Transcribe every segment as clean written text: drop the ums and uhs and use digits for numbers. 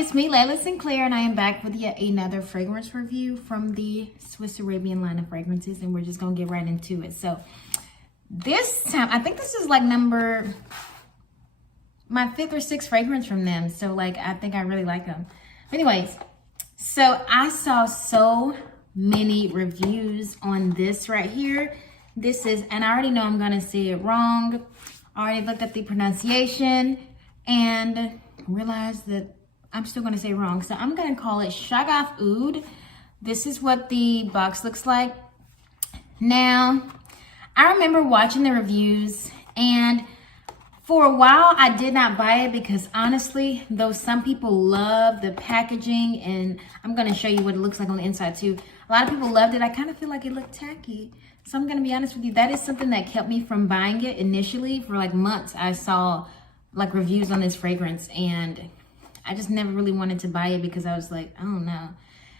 it's me, Layla Sinclair, and I am back with yet another fragrance review from the Swiss Arabian line of fragrances, and we're just gonna get right into it. So this time, I think this is like my 5th or 6th fragrance from them. So like, I think I really like them. Anyways, so I saw so many reviews on this right here. This is, and I already know I'm gonna say it wrong. I already looked at the pronunciation and realized that I'm still gonna say it wrong. So I'm gonna call it Shaghaf Oud. This is what the box looks like. Now, I remember watching the reviews, and for a while I did not buy it because honestly, though some people love the packaging, and I'm gonna show you what it looks like on the inside too. A lot of people loved it. I kind of feel like it looked tacky. So I'm gonna be honest with you, that is something that kept me from buying it initially. For like months, I saw like reviews on this fragrance, and I just never really wanted to buy it because I was like, I don't know.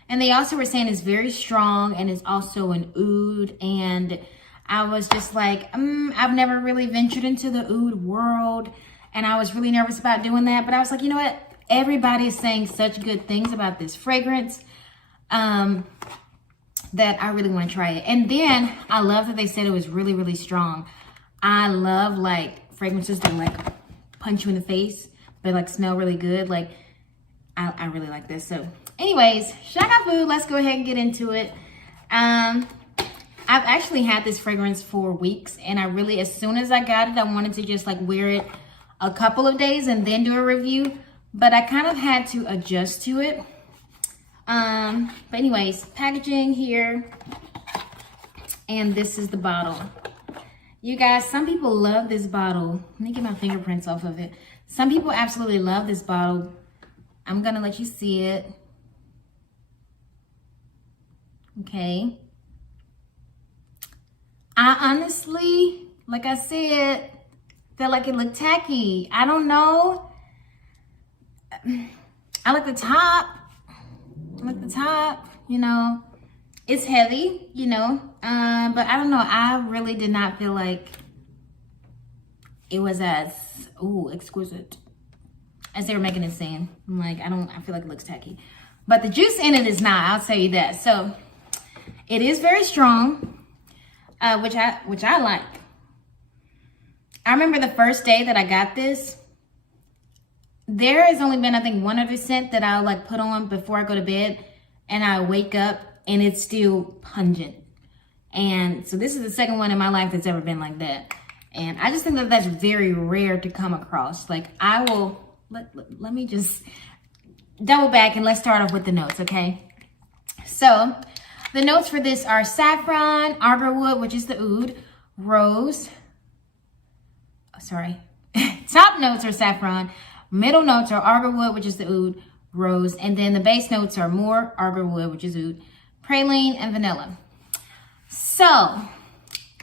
And they also were saying it's very strong and it's also an oud, and I was just like, I've never really ventured into the oud world, and I was really nervous about doing that. But I was like, you know what? Everybody is saying such good things about this fragrance that I really want to try it. And then I love that they said it was really, really strong. I love like fragrances that like punch you in the face, but like smell really good. Like I really like this. So anyways, Shaghaf Oud, let's go ahead and get into it. I've actually had this fragrance for weeks, and I really, as soon as I got it, I wanted to just like wear it a couple of days and then do a review, but I kind of had to adjust to it. But anyways, packaging here, and this is the bottle. You guys, some people love this bottle. Let me get my fingerprints off of it. Some people absolutely love this bottle. I'm gonna let you see it. Okay. I honestly, like I said, felt like it looked tacky. I don't know. I like the top. You know, it's heavy, you know, but I don't know. I really did not feel like it was as, exquisite as they were making it seem. I'm like, I feel like it looks tacky, but the juice in it is not, I'll tell you that. So it is very strong, which I like. I remember the first day that I got this, there has only been, I think, one other scent that I'll like put on before I go to bed, and I wake up and it's still pungent. And so this is the second one in my life that's ever been like that. And I just think that that's very rare to come across. Like, I will, let me just double back and let's start off with the notes, okay? So the notes for this are saffron, agarwood, which is the oud, rose, top notes are saffron, middle notes are agarwood, which is the oud, rose, and then the base notes are more agarwood, which is oud, praline, and vanilla. So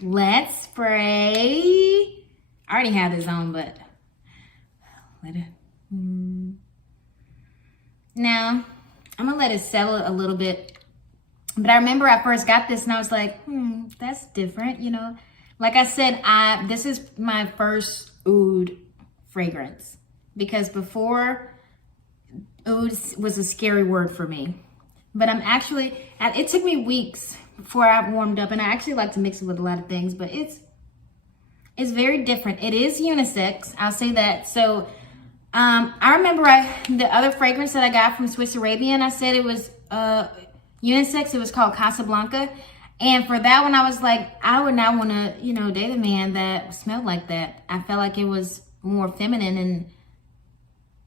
let's spray. I already have this on, but now I'm gonna let it settle a little bit. But I remember I first got this and I was like, that's different, you know. Like I said, this is my first oud fragrance, because before, oud was a scary word for me. But it took me weeks before I warmed up, and I actually like to mix it with a lot of things, but it's very different. It is unisex, I'll say that. So I remember the other fragrance that I got from Swiss Arabian, I said it was unisex. It was called Casablanca. And for that one, I was like, I would not want to, you know, date a man that smelled like that. I felt like it was more feminine, and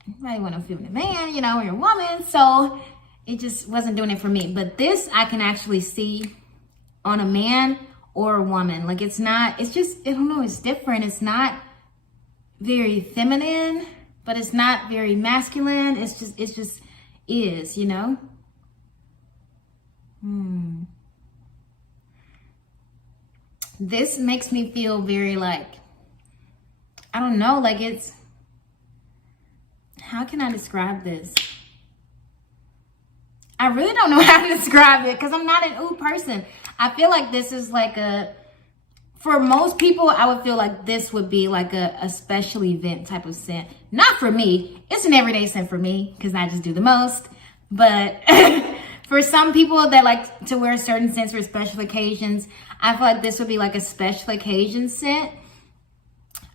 anybody want a feminine man, you know, you're a woman. So it just wasn't doing it for me. But this I can actually see on a man or a woman. Like, it's just, I don't know, it's different. It's not very feminine, but it's not very masculine. It just is, you know? This makes me feel very like, I don't know, like how can I describe this? I really don't know how to describe it because I'm not an oud person. I feel like this is like a for most people, I would feel like this would be like a special event type of scent. Not for me. It's an everyday scent for me because I just do the most. But for some people that like to wear certain scents for special occasions, I feel like this would be like a special occasion scent.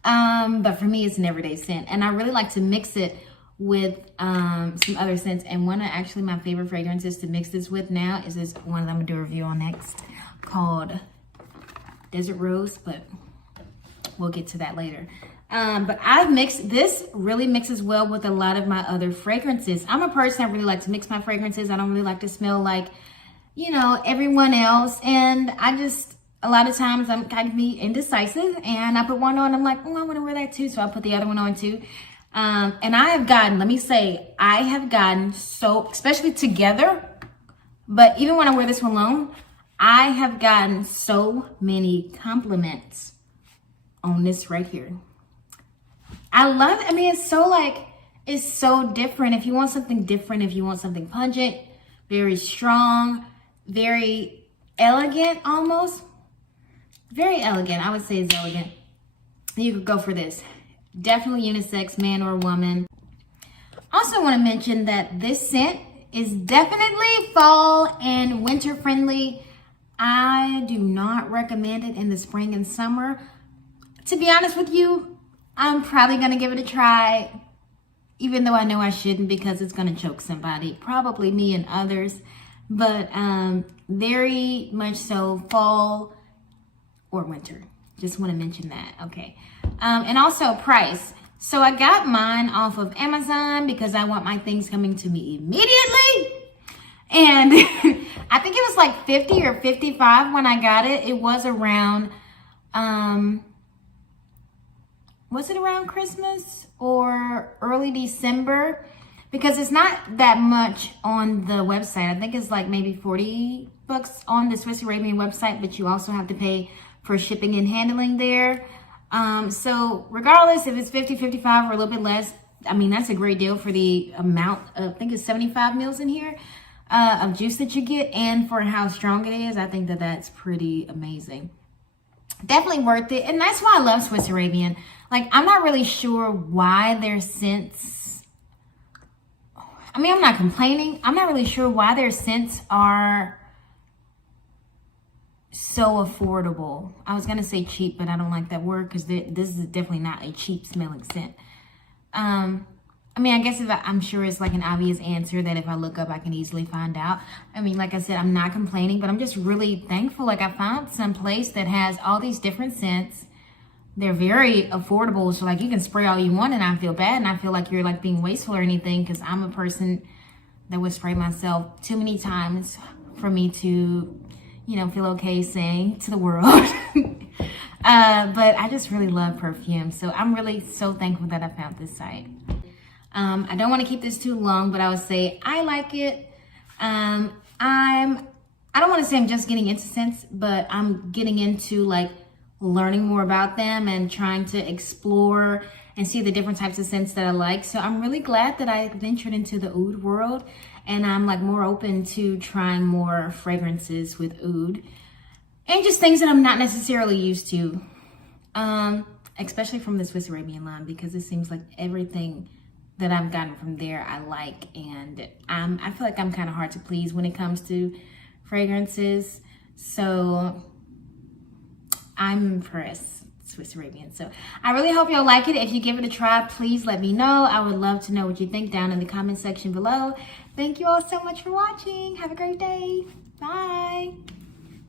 But for me, it's an everyday scent. And I really like to mix it with some other scents. And one of actually my favorite fragrances to mix this with now is this one that I'm going to do a review on next called Desert Rose, but we'll get to that later. But I've mixed, this really mixes well with a lot of my other fragrances. I'm a person that really like to mix my fragrances. I don't really like to smell like, you know, everyone else. And I just, a lot of times I'm kind of be indecisive and I put one on, I'm like, oh, I want to wear that too. So I put the other one on too. And I have gotten, let me say, I have gotten so, especially together, but even when I wear this one alone, I have gotten so many compliments on this right here. I love it. I mean, it's so like, it's so different. If you want something different, if you want something pungent, very strong, very elegant almost. Very elegant. I would say it's elegant. You could go for this. Definitely unisex, man or woman. Also want to mention that this scent is definitely fall and winter friendly. I do not recommend it in the spring and summer. To be honest with you, I'm probably going to give it a try, even though I know I shouldn't because it's going to choke somebody, probably me and others. But very much so fall or winter. Just want to mention that. Okay. And also price. So I got mine off of Amazon because I want my things coming to me immediately. And I think it was like 50 or 55 when I got it. It was around, was it around Christmas or early December? Because it's not that much on the website. I think it's like maybe 40 bucks on the Swiss Arabian website, but you also have to pay for shipping and handling there. So regardless if it's 50, 55 or a little bit less, I mean, that's a great deal for the amount of, I think it's 75 mils in here of juice that you get. And for how strong it is, I think that that's pretty amazing. Definitely worth it. And that's why I love Swiss Arabian. Like, I'm not really sure why their scents, I mean, I'm not complaining. I'm not really sure why their scents are so affordable. I was gonna say cheap, but I don't like that word because this is definitely not a cheap smelling scent. I mean, I guess I'm sure it's like an obvious answer that if I look up, I can easily find out. I mean, like I said, I'm not complaining, but I'm just really thankful. Like I found some place that has all these different scents. They're very affordable. So like you can spray all you want and I feel bad. And I feel like you're like being wasteful or anything because I'm a person that would spray myself too many times for me to, you know, feel okay saying to the world. But I just really love perfume. So I'm really so thankful that I found this site. I don't want to keep this too long, but I would say I like it. I don't want to say I'm just getting into scents, but I'm getting into like learning more about them and trying to explore and see the different types of scents that I like. So I'm really glad that I ventured into the oud world and I'm like more open to trying more fragrances with oud and just things that I'm not necessarily used to, especially from the Swiss Arabian line, because it seems like everything that I've gotten from there I like, and I feel like I'm kind of hard to please when it comes to fragrances. So I'm impressed, Swiss Arabian. So I really hope y'all like it. If you give it a try, please let me know. I would love to know what you think down in the comment section below. Thank you all so much for watching. Have a great day. Bye.